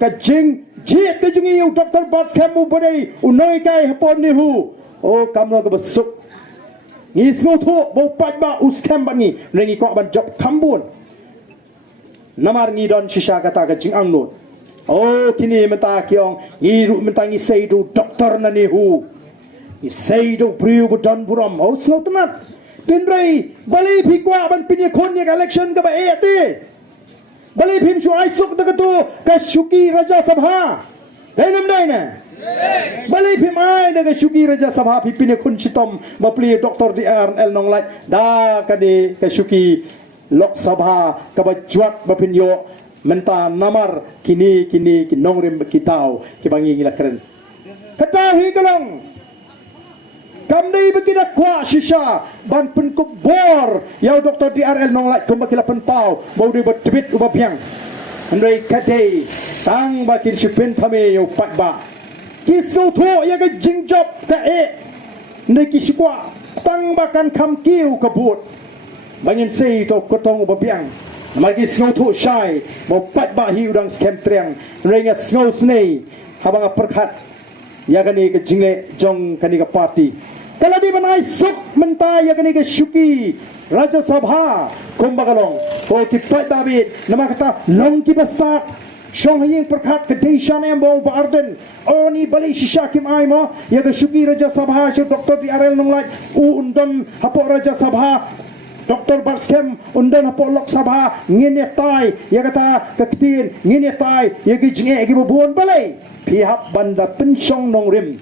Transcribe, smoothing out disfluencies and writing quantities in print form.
kajing jit kajungi Dr. Baskem ubadai unoi kai hapon nihu oh kamlo ke besuk ngis ngoto bau pat ba uskem bangi rengi ko ban job kambun namar ngi don shisha kata kajing angnut oh kini menta kiong ngiru menta ngi seidu doktor na nihu ngi seidu priu budon buram oh snotmat tinrei bali phikwa ban pinya khon yak election ka ba ate bali phim shu ai suk da tu ka shuki raja sabha dainam daina bali phim ai da ka shuki raja sabha pipine khun chitom bapli doktor DRL nonglai da ka de ka shuki lok sabha ka ba juat bapin yo menta namar kini nongrim kitau kibangi ngila keren katahi kalong kamdai bekidak kwa shisha ban pen kubor yau doktor DRL nonglai kumbakila pen pau bau de betbit ubapiang andai kadai tang bakin shipin thame yo patba kisu tho ya ga jingjop ka e ndai kisikwa tang bakan kam kiu kabut bangin sei to kotong ubapiang magi snow tu shai mau pat ba hi udang scam triang renga snow snei habang perkhat ya gani ke jingle jong kani ke party kalau di manai suk menta ya gani ke syuki raja sabha kumbagalong ko ki pat david nama kata long ki basak shong hayeng perkhat ke deshan em bau barden oni bali shisha kim ai mo ya ke syuki raja sabha shu doktor DRL nonglai undon hapo raja sabha Dr. Baskem undan hapo lok sabha ngine tai ya kata ketin ngine tai ya gi jinge gi buon balai pihak banda pensyong nongrim